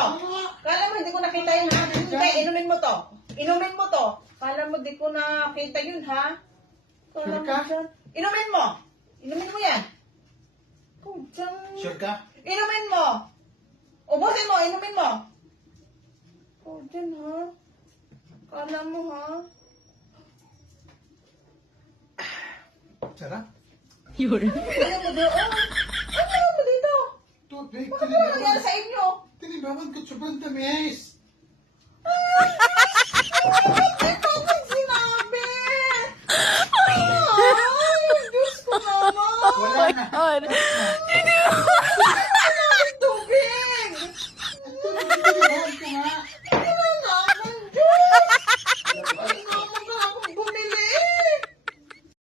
to? Kala mo hindi ko nakita yun, ha? Hindi, inumin mo to. Inumin mo to. Kala mo di ko nakita yun, ha? Kala Sure mo ka? dyan. Inumin mo. Inumin mo yan. Kung dyan. Sure ka? Inumin mo. Ubusin mo, inumin mo. Oh, dyan, ha? Kala mo, ha? Sarap. Ano mo doon? Ano mo dito? Tubig. Bakit ano nangyari sa inyo? Tinibawan ko sobrang tamis. Ito ang sinabi! Ay, Diyos ko naman! Wala na. God.